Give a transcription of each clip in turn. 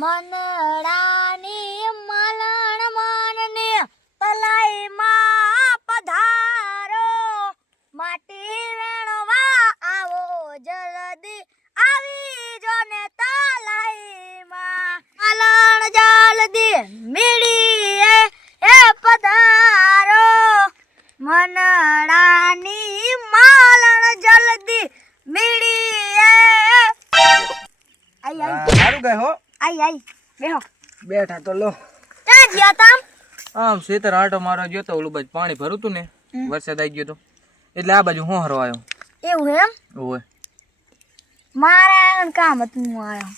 মনরা આઈ આઈ બેહો. બેઠા તો લો. ક્યાં ગયા તમ? આમ શેતર આટો મારો ગયો તો ઓલું બાજુ પાણી ભરું તું ને વરસાદ આવી ગયો તો. એટલે આ બાજુ હું હરવા આવ્યો એવું એમ? ઓય મારે આનું કામ હતું હું આવ્યો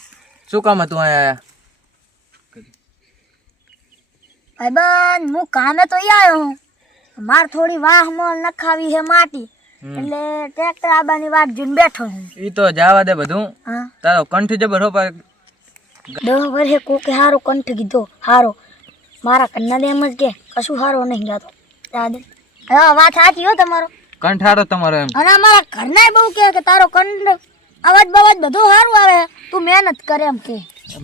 શું કામ હતું અહીંયા ભાઈબંધ હું કામે તો આવ્યો હું. મારે થોડી વાહ મોલ નખાવી છે માટી. એટલે ટ્રેક્ટર આબાની વાટ જોઈને બેઠો હું. ઈ તો જવા દે બધું. હા. તારો કંઠ જબર હો પણ દહ વર્ષે કોકે હારો કંઠ કીધો હારો. મારા કન્ના એમ જ કે કશું હારો નહીં ગાતો. દાદા હા વાત સાચી હો તમારો. કંઠ હારો તમારો એમ. અને અમારા ઘરના બહુ કે કે તારો કંઠ અવાજ બવાજ બધું સારું આવે. તું મહેનત કરે એમ કે.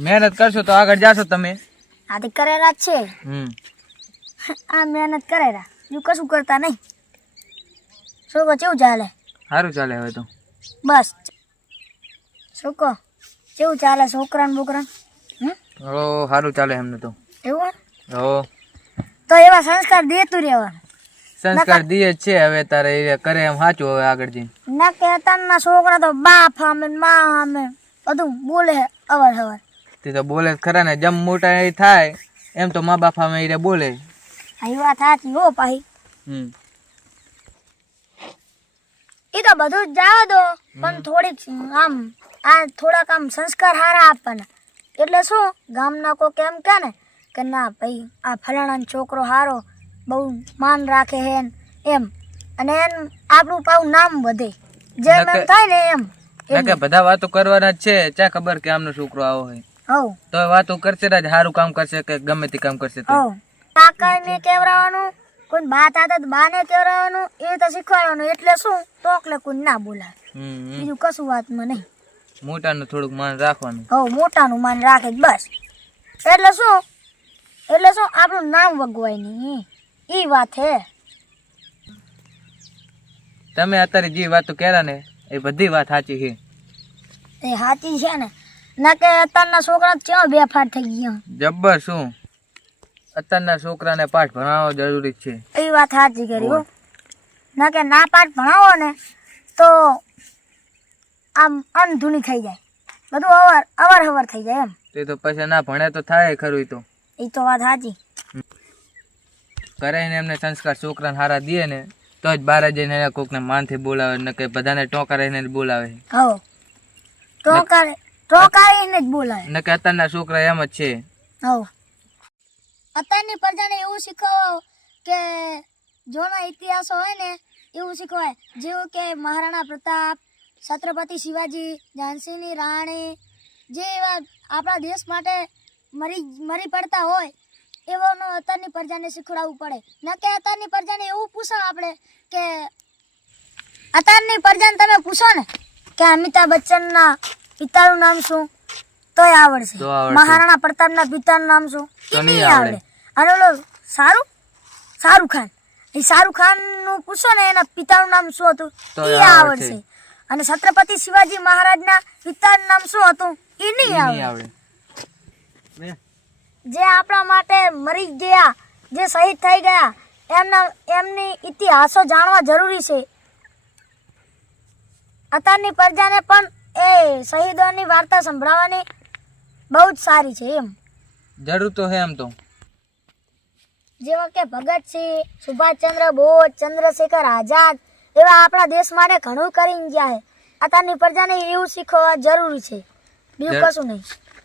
મહેનત કરશો તો આગળ જાશો તમે. આ તે કરેલા જ છે. આ મહેનત કરેલા. જો કશું કરતા નહીં. શું કેવું ચાલે? સારું ચાલે હવે તો. બસ. શું કહો કેવું ચાલે છોકરાને બોકરાને? હમ? હો સારું ચાલે એમને તો. એવું હો. તો એવા સંસ્કાર દેતું રહેવાનું. સંસ્કાર દીએ છે હવે તારે એ કરે એમ સાચું હવે આગળ જઈને. ના કે અત્યારના છોકરા તો બાપ હામે મા હામે બધું બોલે અવર હવર. તે તો બોલે ખરા ને જમ મોટા એ થાય એમ તો મા બાપ હામે એ બોલે. આ વાત સાચી હો પાહી. હમ. એ તો બધું જાવા દો પણ થોડીક આમ આ થોડાક આમ સંસ્કાર સારા આપવાના. એટલે શું ગામના કોક એમ કે ને કે ના ભાઈ આ ફલાણાનો છોકરો હારો બહુ માન રાખે હે એમ. અને એમ આપણું પાઉ નામ વધે. જેમ એમ થાય ને એમ. કે બધા વાતો કરવાના જ છે. ચા ખબર કે આમનો છોકરો આવો હોય તો વાતો કરશે જ સારું કામ કરશે કે ગમે તે કામ કરશે તો. હવ કાકાને કેવરાવાનું? કોઈ બા થતા તો બાને કેવરાવાનું? એ તો શીખવાડવાનું. એટલે શું? ટોકલે કોઈ ના બોલાય. બીજું કશું વાતમાં નહીં. મોટાનું થોડુંક માન રાખવાનું. હો મોટાનું માન રાખે બસ. એટલે શું? એટલે શું? આપણું નામ વગવાય નહીં ઈ વાત હે. તમે અત્યારે જે વાતો કર્યા ને એ બધી વાત સાચી છે. એ સાચી છે ને. ના કે અત્યારના છોકરા ક્યાં બેફાટ થઈ ગયા? જબ્બર શું? અત્યારના છોકરાને પાઠ ભણાવવો જરૂરી છે. એ વાત સાચી કરી ના કે ના પાઠ ભણાવો ને તો આમ અનધૂની થઈ જાય. બધું અવાર અવાર હવાર થઈ જાય એમ. તે તો પછી ના ભણે તો થાય ખરું તો. એ તો વાત સાચી કરે ને એમને સંસ્કાર છોકરાને હારા દે ને તો જ બાર જઈને એને કોકને માનથી બોલાવે ને કે બધાને ટોકા રહીને જ બોલાવે. હવ ટોકારે ટોકારીને જ બોલાય ને કે અત્યારના છોકરા એમ જ છે. હો. અત્યારની પ્રજાને એવું શીખવો કે જોના ઇતિહાસો હોય ને એવું શીખવાય. જેવું કે મહારાણા પ્રતાપ છત્રપતિ શિવાજી ઝાંસીની રાણી જે એવા આપણા દેશ માટે મરી મરી પડતા હોય એવાનું અત્યારની પ્રજાને શીખવાડવું પડે. ન કે અત્યારની પ્રજાને એવું પૂછો આપણે કે અત્યારની પ્રજાને તમે પૂછો ને કે અમિતાભ બચ્ચનના પિતાનું નામ શું? તોય આવડશે. મહારાણા પ્રતાપના પિતાનું નામ શું? તો નહીં આવડે. અને ઓલો શાહરુખ શાહરૂખ ખાન. એ શાહરુખ ખાનનું પૂછો ને એના પિતાનું નામ શું હતું? એ આવડશે. અને છત્રપતિ શિવાજી મહારાજના પિતાનું નામ શું હતું? એ નહીં આવડે આવડે જે આપણા માટે મરી ગયા જે શહીદ થઈ ગયા એમના એમની ઇતિહાસો જાણવા જરૂરી છે. અત્યારની પ્રજાને પણ એ શહીદોની વાર્તા સંભળાવવાની બહુ જ સારી છે એમ. જરૂર તો હે એમ તો. જેવા કે ભગતસિંહ સુભાષચંદ્ર બોઝ ચંદ્રશેખર આઝાદ એવા આપણા દેશ માટે ઘણું કરીને ગયા છે. અત્યારની પ્રજાને એવું શીખવા જરૂરી છે. બીજું કશું નહીં.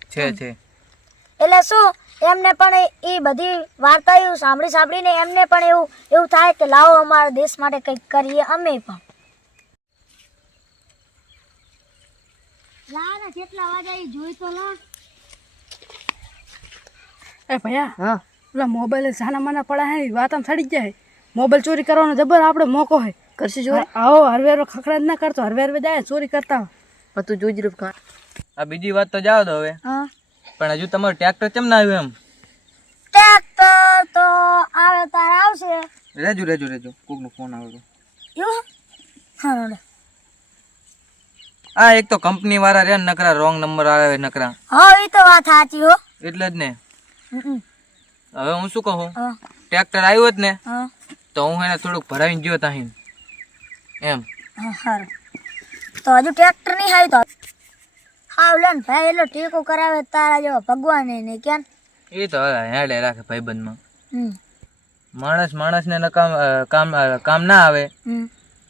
છે છે. એટલે શું એમને પણ એ બધી વાર્તાઓ સાંભળી સાંભળીને એમને પણ એવું એવું થાય કે લાવો અમારા દેશ માટે કંઈક કરીએ અમે પણ. લાને કેટલા વાગ્યા જોઈ તો લા. એ ભૈયા હા. પેલા મોબાઈલ સાના માના પડ્યા હે વાત આમ સડી જ જાય મોબાઈલ ચોરી કરવાનો જબર આપણે મોકો હે. કરશે જો. આવો હરવે હરવે ખખડા ના કરતો. હરવે હરવે જાય ચોરી કરતા હોય. પણ તું જોઈ જ રૂપ આ બીજી વાત તો જાવ દો હવે. હા. પણ હજુ તમારું ટ્રેક્ટર કેમ ના આવ્યું ટ્રેક્ટર તો આવે તાર આવશે. એમ રેજો રેજો રેજો. કોકનો ફોન આવ્યો એવું? હા આ એક તો કંપની વાળા રે ને નકરા રોંગ નંબર આવે નકરા. હા એ તો વાત સાચી હો. એટલે જ ને. હવે હું શું કહું? ટ્રેક્ટર આવ્યું જ ને તો હું એને થોડુંક ભરાવીને ગયો તાહીન. એમ. હા સારું તો હજુ ટ્રેક્ટર નહીં આવ્યું તો હા લે ને ભાઈ એટલો ટેકો કરાવે તારા જેવો ભગવાન નહીં ક્યાં એ તો હેડે રાખે ભાઈબંધમાં. માણસ માણસને નકામ કામ કામ ના આવે.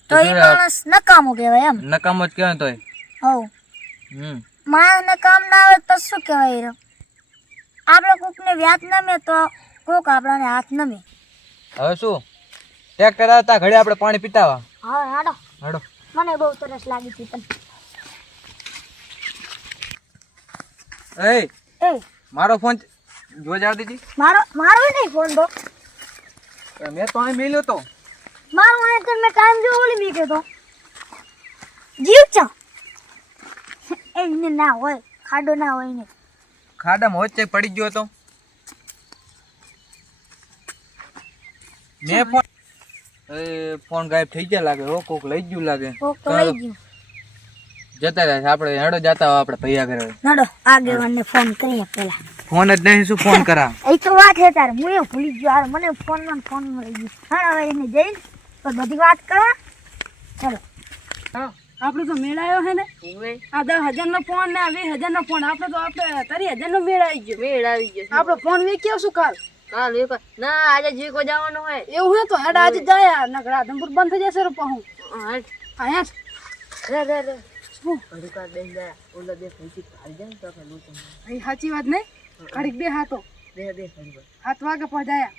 તો એ માણસ નકામો કહેવાય એમ. નકામો જ કહેવાય તોય. હવ. હમ. માણસને કામ ના આવે તો શું કહેવાય આપણે કોકને વ્યાજ નમે તો કોક આપણાને હાથ નમે. હવે શું? ટ્રેક્ટર આવતા ઘડી આપણે પાણી પીતાવા હા હાડો હાડો મને બહુ તરસ લાગી છે પણ. એ એ. મારો ફોન જો જાવ દીધી મારો મારો નહીં ફોન તો. મેં તો અહીં મેલ્યો તો. મારો મને તો મેં ટાઈમ જો ઓલી મીકે તો જીવ ચા એ એને ના હોય ખાડો ના હોય ને ખાડામાં વચ્ચે પડી ગયો તો. મેં ફોન એ ફોન ગાયબ થઈ ગયા લાગે હો કોક લઈ ગયું લાગે. કોક લઈ ગયું. જતા રહે આપણે હેડો જતા હોય આપણે ભૈયા ઘરે. નડો આગેવાનને ફોન કરીએ પેલા ફોન જ નહીં શું ફોન કરા? એ તો વાત છે તાર હું એ ભૂલી ગયો યાર મને ફોનમાં ફોન મળી ગયો. હા હવે એને જઈને તો બધી વાત કરવા. ચલો. આપણે તો મેળાયો હે ને? આ દસ હજાર નો ફોન ને આ વીસ હજાર નો ફોન આપણે તો આપણે તારી હજાર નો મેળ આવી ગયો. મેળ આવી ગયો આપણો ફોન વેચ્યો શું કાલ? કાલ એક ના આજે જીકો જવાનું હોય. એવું હે તો હેડ આજે જાય નકર આદમપુર બંધ થઈ જશે રૂપા હું. હા, અહીંયા રે રે રે. શું? ઘડીક વાર બેસી જાય. ઓલા બે પૈસી ખાઈ જાય તો લૂંટો. સાચી વાત નહીં? ઘડીક બે હાથો બે બે હાથ વાગે પહોંચાયા.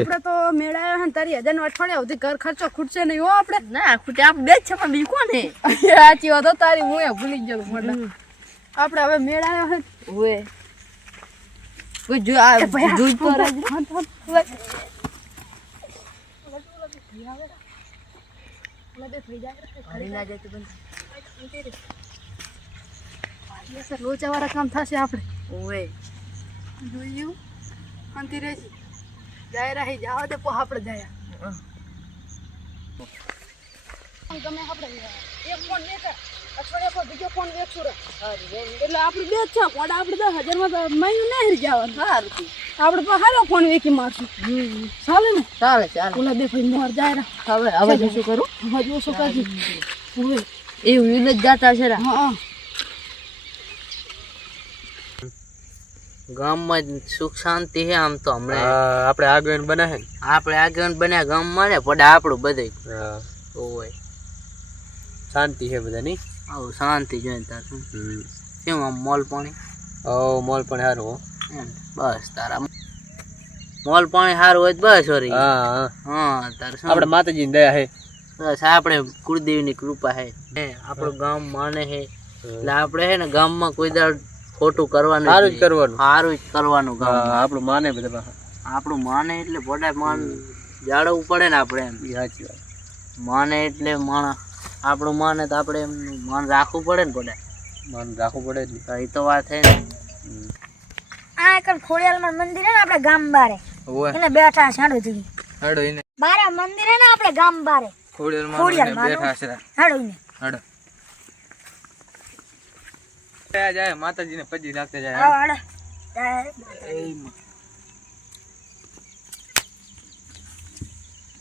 આપણે તો મેળાયો હે તારી હજારનું અઠવાડિયા સુધી ઘર ખર્ચો ખૂટશે નહીં હો આપણે. ના ખૂટે. આપણે બે જ છે પણ બીકો ને સાચી વાત હો તારી હું ભૂલી ગયો આપણે હવે મેળાયો હે કોઈ જો આ લોચા વાળા કામ થશે આપણે જોયું શાંતિ રહેશે જાય રહી જાવ દે પો આપણે જાય ગમે આપણે એક ફોન વેચ અઠવાડિયા પર બીજો ફોન વેચું રે એટલે આપણે બે જ છે આપણે દસ હજારમાં તો નહીં હરી જવાનું. સારું આપણે પણ હારો ફોન વેચી મારશું. ચાલે ને? ચાલે ચાલે. ઓલા બે ભાઈ મોર જાય હવે હવે શું કરું? હજુ શું કરશું? ઓય એવું યુન જ જાતા છે હા ગામમાં જ સુખ શાંતિ છે આમ તો હમણાં. આપણે આગળ બનાવે ને? આપણે આગળ બન્યા ગામમાં ને પડે આપણું બધું. શાંતિ છે બધા નહીં આવું શાંતિ જોઈને તાર શું? આમ મોલ પાણી? ઓ મોલ પણ સારું હો. બસ તારા મોલ. પાણી સારું હોય બસ સોરી હા હા. તાર આપણે માતાજીની દયા છે બસ આપણે કુળદેવીની કૃપા છે હે આપણું ગામ માને હે. એટલે આપણે હે ને ગામમાં કોઈ દાડ ખોટું કરવાનું સારું જ કરવાનું. સારું જ કરવાનું ગામ. આપણું માને બધા આપણું માને એટલે બધા માન જાળવવું પડે ને આપણે એમ. સાચી વાત. માને એટલે માણસ આપણું મન તો આપણે એમનું માન રાખવું પડે ને પડે મન રાખવું પડે જ એ તો વાત છે ને. આ એક ખોડિયાલમાં મંદિર હે ને આપણે ગામ બારે. ઓય એને બેઠા છે હાડો જઈ હેડો એને બારે મંદિર હે ને આપણે ગામ બારે. માનો. બેઠા છે. હાડો એને હેડો. જાય જાય માતાજીને પજી રાખતે જાય. હાડો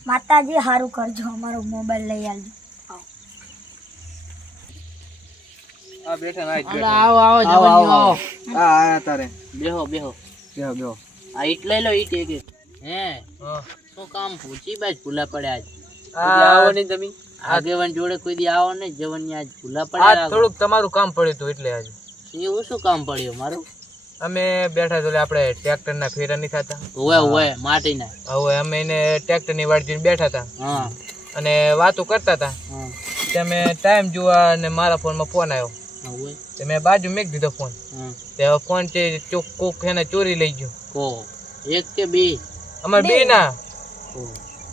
માતાજી. સારું કરજો અમારો મોબાઈલ લઈ આવજો. આ બેઠા ના આવો આવો આવો આ તારે. બેહો બેહો. બેહો બેહો. આ ઈટ લઈ લો ઈટ એક. હે? હા. શું કામ પૂછી બાજ ભૂલા પડ્યા આજ? આ આવો નહીં તમે? આગેવાન જોડે કોઈ દી આવો ને જવન આજ ભૂલા આ પડ્યા થોડુંક તમારું કામ પડ્યું હતું એટલે આજે. એવું શું કામ પડ્યું મારું? અમે બેઠા તો આપણે ટ્રેક્ટર ના ફેરા નહીં થતા. હોય હોય માટીના. હવે અમે એને ટ્રેક્ટરની વાડ બેઠા હતા. હા. અને વાતો કરતા હતા. તે ટાઈમ જોવા અને મારા ફોનમાં ફોન આવ્યો. હા, હોય તે મેં બાજુ મેક દીધો ફોન. તે ફોન છે ચોક કોક એને ચોરી લઈ ગયો. કો? એક કે બે? અમાર બે. ના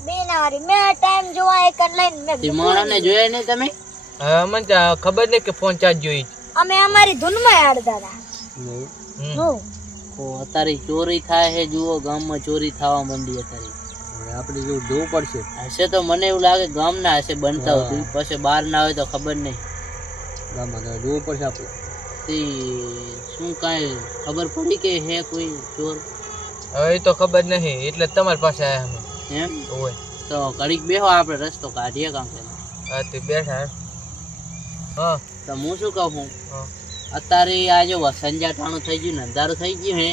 બે ના વારી મે ટાઈમ જોવા એક જ લઈને મે તે માણસને જોયા ને તમે? હા મને તો ખબર નહીં કે ફોન ચાર્જ જોઈ અમે અમારી ધૂનમાં આડતા હતા. હમ. અત્યારે ચોરી થાય છે જુઓ ગામમાં ચોરી થવા માંડી અત્યારે. આપણે જેવું જોવું પડશે. હશે તો મને એવું લાગે ગામના હશે બનતા હોય પછી બહાર ના હોય તો ખબર નહીં. ગામમાં જોવું પડશે આપણે. તે શું કાંઈ ખબર પડી કે હે કોઈ ચોર? હવે તો ખબર નહીં એટલે જ તમારી પાસે આવ્યા અમે. એમ? હોય તો ઘડીક બેહો આપણે રસ્તો કાઢીએ કામ કે હા તે બેઠા હા. તો હું શું કહું હા? અત્યારે આ જો સંજાટાણું થઈ ગયું ને અંધારું થઈ ગયું હે.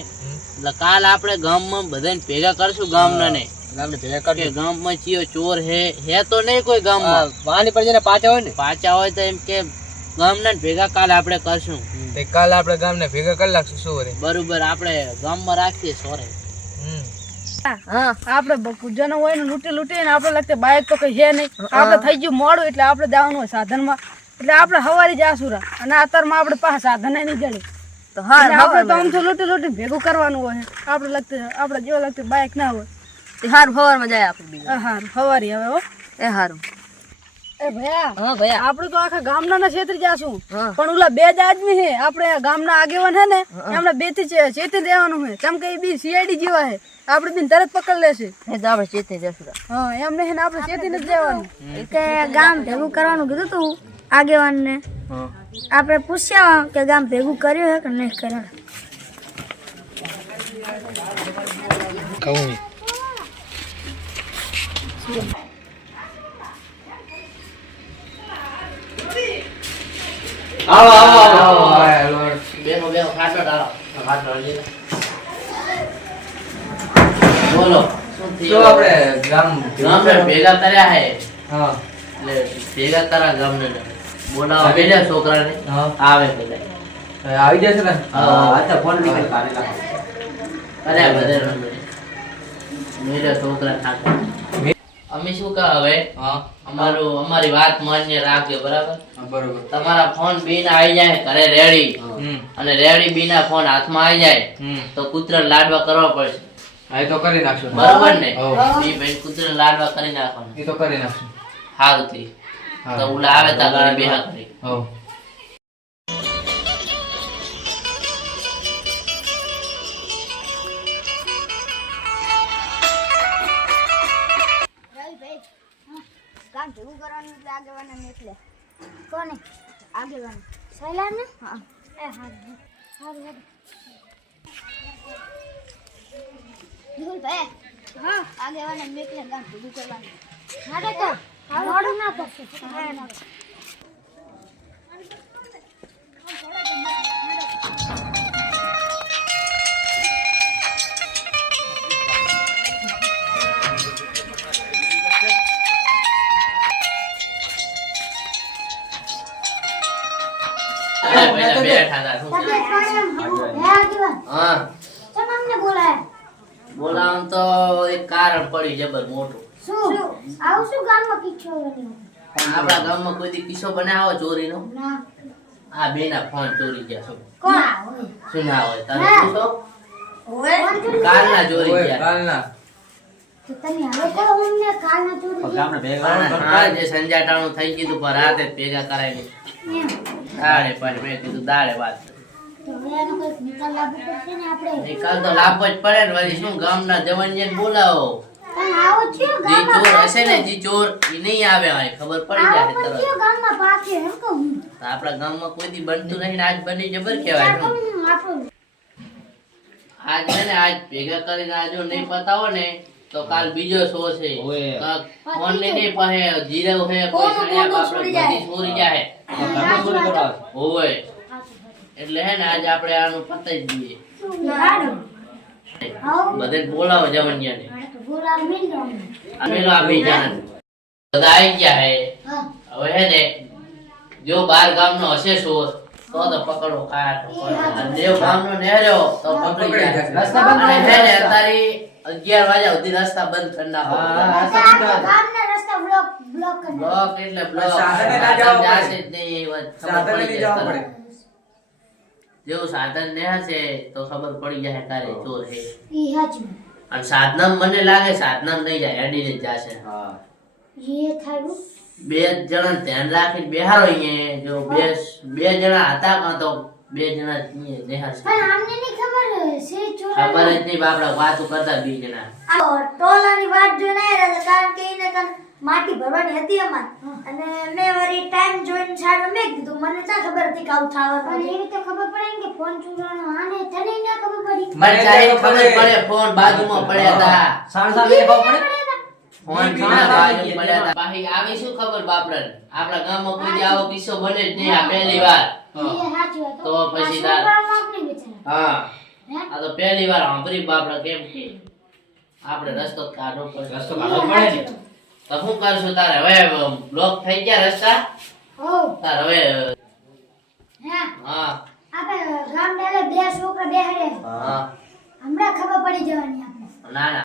એટલે કાલ આપણે ગામમાં બધાને ભેગા કરશું ગામના ને આપણે ગામમાં ચિયો ચોર હે હે તો નહીં કોઈ ગામમાં. વાની પર જઈને પાછા હોય ને? પાછા હોય તો એમ કે ગામના ને ભેગા કાલ આપણે કરશું. તે કાલ આપણે ગામને ભેગા કરી લાગશું શું વળી બરોબર આપણે ગામમાં રાખીએ સોરે. હા આપણે પૂજાનો હોય ને લૂંટી લૂંટી ને આપણે લાગતે બાઇક તો કઈ છે નહીં. આપણે થઈ ગયું મોડું એટલે આપણે જવાનું હોય સાધનમાં. એટલે આપણે હવારી જાસું રા. અને અત્યારમાં આપણે પાસે સાધન નહીં જડે તો હા આપણે તો આમ તો લૂંટી લૂંટી ભેગું કરવાનું હોય. આપણે લાગતે આપણે જેવા લાગતે બાઇક ના હોય. હાર સવારમાં જાય આપણે હારું હવારી હવે હો. એ હારું. એ ભયા હા ભયા. આપણે તો આખા ગામના ના છેતરી જાશું પણ ઓલા બે જ આદમી હે આપડે આ ગામના આગેવાન હે ને એમને બેથી છેતરી રહેવાનું છે. કેમ કે બી સીઆઈડી જેવા હે આપડે બી તરત પકડ લેશે આપડે ચેતે જશું હા એમને ને છેતીને જ રહેવાનું. કે ગામ ભેગું કરવાનું કીધું તું આગેવાનને. આપણે પૂછ્યા કે ગામ ભેગું કર્યું હે કે નહીં કર્યું. કહું. આવો આવો આવો, આવો. બેહો બેહો ખાટો ડાળો ખાટો લઈ બોલો તો આપણે ગામ ગામને ભેગા કર્યા હે હા. એટલે ભેગા કરા ગામને બોલાવો પેલા છોકરાને. આવે બધા. આવી જશે ને? અચ્છા ફોન નીકળી કાલે અરે બધે મેરા છોકરા થાકે. અમે શું કહે હવે? અમારું અમારી વાત માન્ય રાખજો બરાબર? બરોબર. તમારા ફોન બીન આવી જાય ઘરે રેડી. અને રેડી બીના ફોન હાથમાં આવી જાય તો કૂતરા લાડવા કરવા પડશે. હા એ તો કરી નાખશું. બરોબર ને. ભાઈ કૂતરા લાડવા કરી નાખવાના. એ તો કરી નાખશું. સારું થી તો ઉલા આવે તા ઘરે બેહા કરી હો. કોને? આગેવાન. સહેલા ને હા. એ હારું હારું. હારું નિકુલ ભાઈ હા. આગેવાન એટલે ગામ ભેગું કરવાનું. હારે તો મોડું ના પડશે હા. ના બેઠા છે? હે બોલાય. તો એક કારણ પડી જબર મોટું. શું? આવું શું ગામમાં કીચો બન્યો? આપણા ગામમાં કોઈ દી કિસ્સો બનાવો ચોરીનો? ના. આ બેના ફોન ચોરી ગયા શું કોણ? શું ના હોય? તારે ના. કાલના ચોરી ગયા. કાલના સંજાટાણું થઈ ગયું પણ રાતે ભેગા કરાવી દાડે પણ મેં કીધું દાડે વાત નિકાલ તો લાભ જ પડે ને વળી શું ગામના જવાનજીને બોલાવો? પણ આવો થયો જે ચોર હશે ને જે ચોર એ નહીં આવે ખબર પડી જાય તરત. આપણા ગામમાં કોઈ દી બનતું નહીં આજ બની જબર કહેવાય આપણું આજ છે ને આજ ભેગા કરીને આજે નહીં પતાવો ને તો કાલ બીજો શો છે. ફોન ને નહીં પાસે જીરવ હે કોઈ સણિયા બાપડે છોડી જાય. બધી છોરી જાય. હોવે એટલે હે ને આજ આપણે આનું પતાઈ દઈએ. બધે બોલાવો તો બોલાવ આપી બધા આવી ગયા હે. હવે હે ને જો બાર ગામનો હશે શોર તો તો પકડો તો. અને દેવ ગામનો નેહર્યો તો પકડી જાય. રસ્તા બંધ ને અત્યારે અગિયાર વાગ્યા સુધી રસ્તા બંધ કરી નાખો રસ્તા બ્લોક બ્લોક કરી બ્લોક એટલે બ્લોક. સાધને ના જવા પડે. જાશે જ નહીં, સાધને પડી લઈ જાય જવા જેવું સાધન ને હશે તો ખબર પડી જાય કારે ચોર હે. અને સાધનામ મને લાગે સાધનામ નહીં જાય હેડીને જશે. જાશે એ થાયું. બે જણા ધ્યાન રાખીને બેહારો અહીંયા. જો બે બે જણા હતા કાં તો બે જણા છે. પણ અમને નહીં ખબર જ નહીં બાપડા વાતો કરતા બે જણા. ટોલાની વાટ જોઈને આવ્યા કારણ કે એને કન માટી ભરવાની હતી અમાર. અને મેં વરી ટાઈમ જોઈને છાડ મેં કીધું મને ક્યાં ખબર હતી કે આવું થવાનું પણ એવી તો ખબર પડે કે ફોન ચૂરવાનો આને તને ના ખબર પડી? મને ચાહે ખબર પડે ફોન બાજુમાં પડ્યા હતા. સાણ સાણ ખબર પડે? ફોન બીના બાજુ પડ્યા હતા. ભાઈ આવી શું ખબર બાપડા આપણા ગામમાં કોઈ દી આવો કિસ્સો બને જ નહીં આ પહેલી વાર. તો પછી તાર. હા. આ તો પહેલી વાર સાંભળી બાપડા કેમ કે આપણે રસ્તો કાઢો પડે. રસ્તો કાઢો પડે ને? તો શું કરશું? તારે હવે બ્લોક થઈ ગયા રસ્તા? હો. તાર હવે હા? આપણે ગામ પહેલા બે છોકરા બેહાડે હા. હમણાં ખબર પડી જવાની આપણે. ના ના.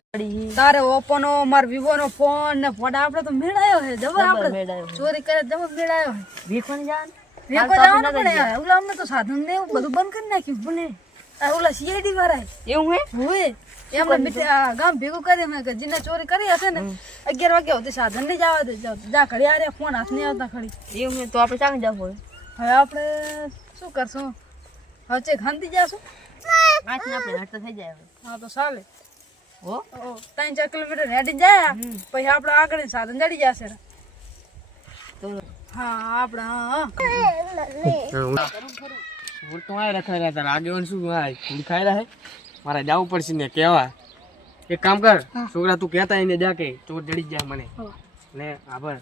તારે ઓપ્પો નો માર વિવો નો ફોન ને ફોડા આપડે તો મેળાયો હે જબર આપણે. ચોરી કરે જબર મેળાયો હે. વીખવાની જાન વેકો જવાનું પણ ઓલા અમને તો સાધન ને એવું બધું બંધ કરી નાખ્યું આ ઓલા સીઆઈડી વાળા એવું હે? હોય એ આપણે ગામ ભેગું કરી મેં કે જેને ચોરી કરી હશે ને અગિયાર વાગ્યા હોતી સાધન નહીં જવા દે. જા ઘડી આ ફોન હાથ નહીં આવતા ખડી એવું હે તો આપણે ચાંગ જવું હોય. હવે આપણે શું કરશું? હવે ચેક હાંતી જાશું? પાંચ ને આપણે હટ થઈ જાય હા તો ચાલે. હો? ત્રણ ચાર કિલોમીટર હેડી જાય. પછી આપણે આગળ સાધન ચડી જશે. તો હા આપણે હા. હું તો આ રખાયેલા તારા આગેવાન શું આ ફૂલ ખાયેલા હે? મારે જવું પડશે ને કેવા એક કામ કર છોકરા તું કહેતા એને જા કે ચોર જડી જાય મને. ને આભાર.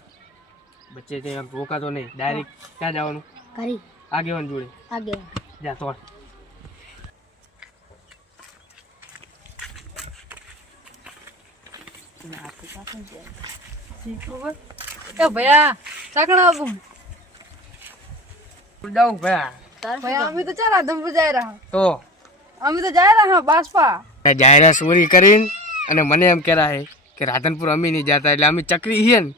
બચ્ચે તે રોકાતો નહીં. ડાયરેક્ટ ક્યાં જવાનું? કરી આગેવાન જોડે. આગેવાન. જા તોડ ભયા ભૈયા ચાકણા આવું? જાઉં ભયા. ભૈયા અમે તો ચાલા ધંભુ જાય રહ્યા તો? અમે તો જાય રહ્યા બાસપા. જાહેરા ચોરી કરીને અને મને એમ હે કે રાધનપુર અમે નહીં જતા એટલે અમે ચકરી છીએ ને.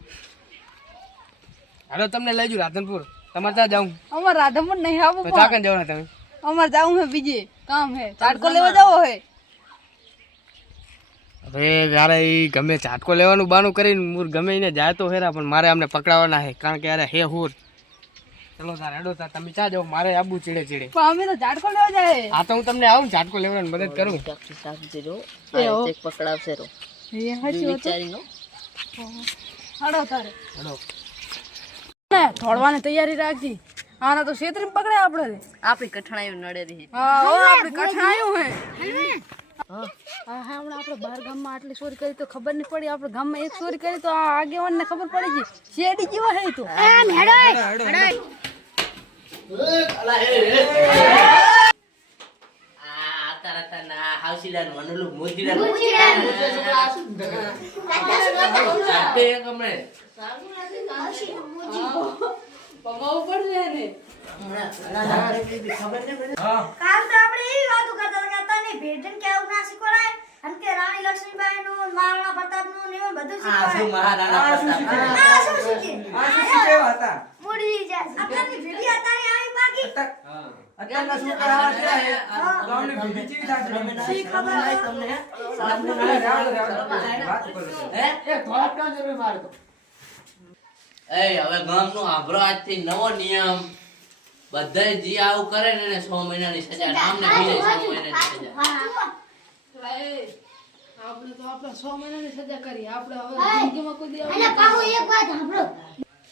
હાલો તમને લઈ જઉં રાધનપુર. તમારે ત્યાં જાઉં. અમારે રાધનપુર નહીં આવું તો જવાના તમે? અમારે જાવું હે બીજે કામ હે. ચાટકો લેવા જાવો હે? યાર એ ગમે ચાટકો લેવાનું બાનું કરીને મૂર ગમે એને જાય તો હેરા પણ મારે અમને પકડાવવાના હે કારણ કે અરે હે હુર. ચલો તાર હેડો તાર તમે ચા જાવ મારે આબુ ચીડે ચીડે. પણ અમે તો ચાટકો લેવા જાય. હા તો હું તમને આવું ને ઝાટકો લેવાની મદદ કરું. ડોક્ટર સાહેબ જીરો. ચેક પકડાવશે રો. એ હાચી વાત વિચારીનો. હાડો તારે. હેડો. ને થોડવાની તૈયારી રાખજી. આના તો છેતરી પકડે આપણે. આપણી કઠણાઈ નડે રહી. હા આપણે કઠણાયું હે. હા. હા હમણાં આપણે બહાર ગામમાં આટલી ચોરી કરી તો ખબર નહીં પડી. આપણે ગામમાં એક ચોરી કરી તો આગેવાન આગેવાનને ખબર પડી ગઈ. શેડી જેવા હે તો? તારા લક્ષ્મીબાઈ મનુલું મોતીદાર આપે એક બધું હતા નું બધું અત્યારની એ હવે ગામનો આભરો આજથી નવો નિયમ. બધાય જે આવું કરે ને એને 6 મહિનાની સજા. નામને ભીલે 6 મહિનાની સજા. આપણે તો આપણે મહિનાની સજા કરી. આપણે હવે જિંદગીમાં કોઈ દી અને પાહુ એક વાત સાંભળો.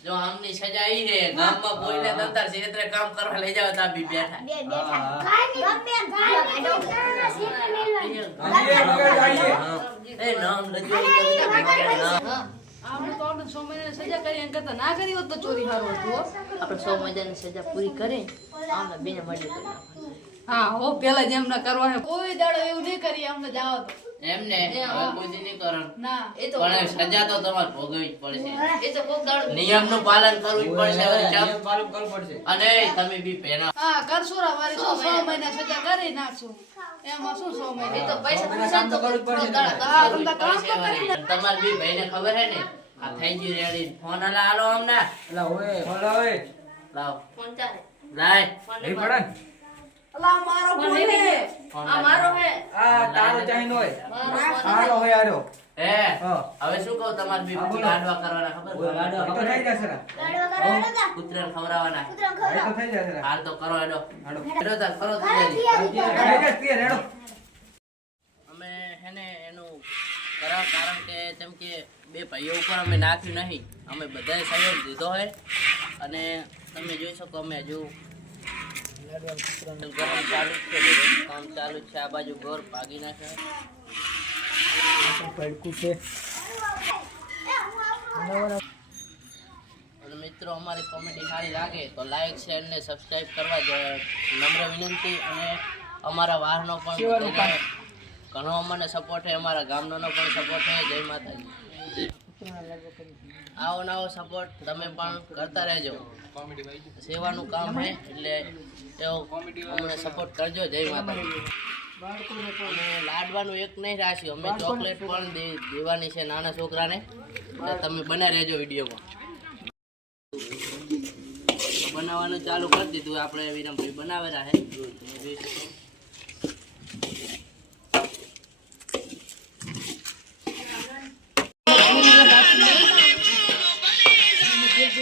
જો આમની સજા ઈ રે ગામમાં કોઈને દંતર ક્ષેત્રે કામ કરવા લઈ જાવ તા બી બેઠા. બે બેઠા. ગમે ગાય એ નામ આપણે સો મહિનાની સજા કરી એમ કરતા ના કરી હોત તો ચોરી હારું હતું આપણે સો મજાની સજા પૂરી કરી આમને બેને મળી હા હો પેલા જેમ ના કરવા કોઈ દાડો એવું નહીં કરી અમને જાવ તો. એમને કોઈ નહીં કરો એ તો પણ સજા તો તમારે ભોગવવી જ પડશે. એ તો કોક દાડો નિયમનું પાલન કરવું જ પડશે વળી ચમ. અને તમે બી પહેરા. હા કરશું રા મારી સો સો મહિના સજા કરી નાખશું. એમાં શું સો એ તો પૈસા તો દાડા હા તમને કામ તો કરી અને તમારે બી ભાઈને ખબર હે ને? આ થઈ ગયું રેડી ફોન હલા હાલો અમને. લાવ. ફોન ચાલે. લાય. ફોન ને? અલા મારો ફોન હે ફોન આ મારો હે આ તારો ચાહીનો હોય હાલો. હોય હાલો હે. હવે શું કહું તમારે બી લાડવા કરવાના ખબર કૂતરાને ખવડાવવાના. હાલ તો કરો એડો એડો તાર કરો તૈયારી અમે હેને એનું કરા કારણ કે જેમ કે બે ભાઈઓ ઉપર અમે નાખ્યું નહીં. અમે બધાએ સહયોગ દીધો હોય અને તમે જોઈ શકો અમે હજુ છે. કામ ચાલુ છે આ બાજુ ગોર ભાગી નાખે અને મિત્રો અમારી કોમેડી સારી લાગે તો લાઈક શેર ને સબસ્ક્રાઇબ કરવા જ નમ્ર વિનંતી અને અમારા વાહનો પણ ઘણો અમને સપોર્ટ છે અમારા ગામનો પણ સપોર્ટ છે જય માતાજી આવો નવો સપોર્ટ તમે પણ કરતા રહેજો. સેવાનું કામ છે, એટલે એવો અમને સપોર્ટ કરજો. જય માતા અને લાડવાનું એક નહીં રાખ્યું, અમે ચોકલેટ પણ દેવાની છે નાના છોકરાને. એટલે તમે બને રહેજો વિડીયોમાં. બનાવવાનું ચાલુ કરી દીધું. આપણે વિરમભાઈ બનાવેલા છે.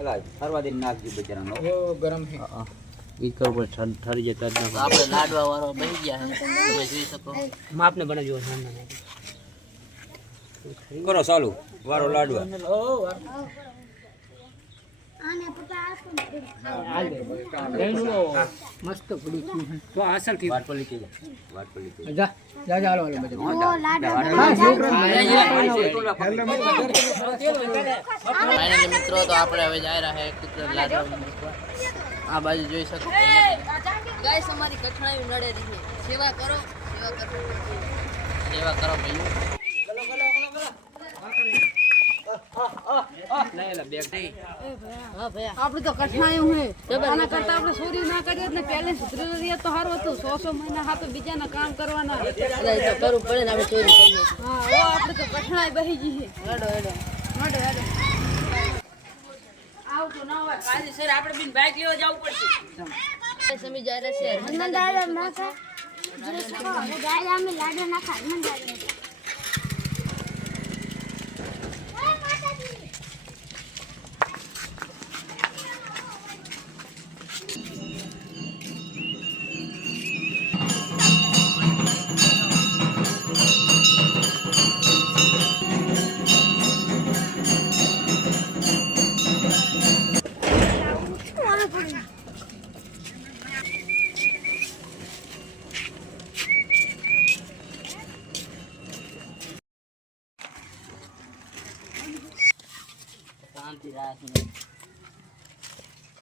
તમે જોઈ શકો તો આપણે લાડવા વાળો બની ગયા તમે જોઈ શકો. માપને બનાવજો સામે કરો ચાલુ વારો લાડવા. મસ્ત પડી તો આસલથી વાટ પર જા વાટ પર લીધી જા જા જા હાલો હાલો ફાઇનલી મિત્રો તો આપણે હવે જઈ રહ્યા છે કુતરા લાડવા આ બાજુ જોઈ શકો ગાઈસ અમારી કઠણાઈ નડે રહી સેવા કરો સેવા કરો સેવા કરો ભાઈઓ આપણે તો કઠણાયું હે આના કરતા આપણે ચોરી ના કરીએ ને પહેલે સુધરી રહીએ તો સારું હતું. સો સો મહિના હા તો બીજાના કામ કરવાના. એટલે તો કરવું પડે ને આપણે ચોરી કરીએ. હા આપણે તો કઠણાઈ બહી ગઈ છે. હેડો હેડો. હેડો હેડો. આવતો ના હોય કાજી સર આપણે બિન બાઇક લેવા જવું પડશે. સમી જાય રહેશે. હનુમાન દાદા નાખા જોઈ શકો ગાય અમે લાડો નાખા હનુમાન દાદા.